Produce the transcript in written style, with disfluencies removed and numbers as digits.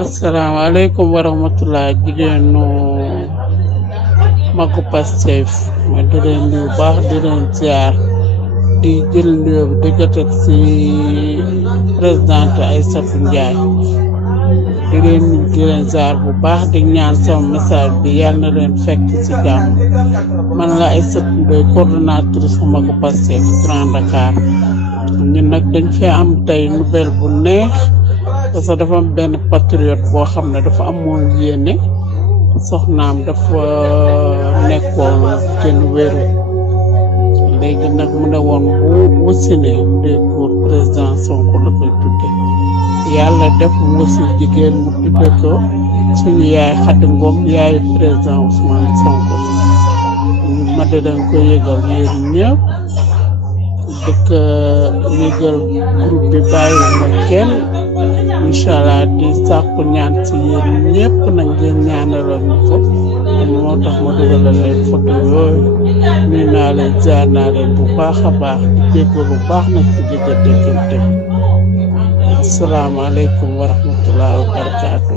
asalaamaaleykum wa rahmatulah jigéenu Magu Pastef ma di leen nuyu baax di leen ziar di jël nuyoo bi di ko teg si présidente Aïssatou Ndiaye di leen nuyu di leen ziar bu baax di ñaan sama message bi yàlla na leen fekk si jàmm man la Aïssatou Ndoye coordonnatrice Magu Pastef Grand Dakar ñun nag dañ fee am tey nouvelle bu neex. parce que dafa am benn patriote boo xam ne dafa amoon yéene soxnaam dafa nekkoon kenn wéru léegi nag mu ne woon bu wasine day góor président Sonko la koy tudde yàlla def mu wasi jigéen mu tudde ko suñu yaay Xadi Ngom yaayu président Ousmane Sonko ma de dañ ko yëgal yéen ñëpp dëkk yëgal groupe bi bàyyi ma kenn inchaallah di sàkku ñaan ci yéen ñëpp nag ngeen ñaanaloon ñu ko moo tax ma dugalal leen photo yooyu nuyu naa leen jaar naa leen bu baax a baax di jéggal bu baax nag ci jëgga déggante asalaamaaleykum wa rahmatulah wa barakaatu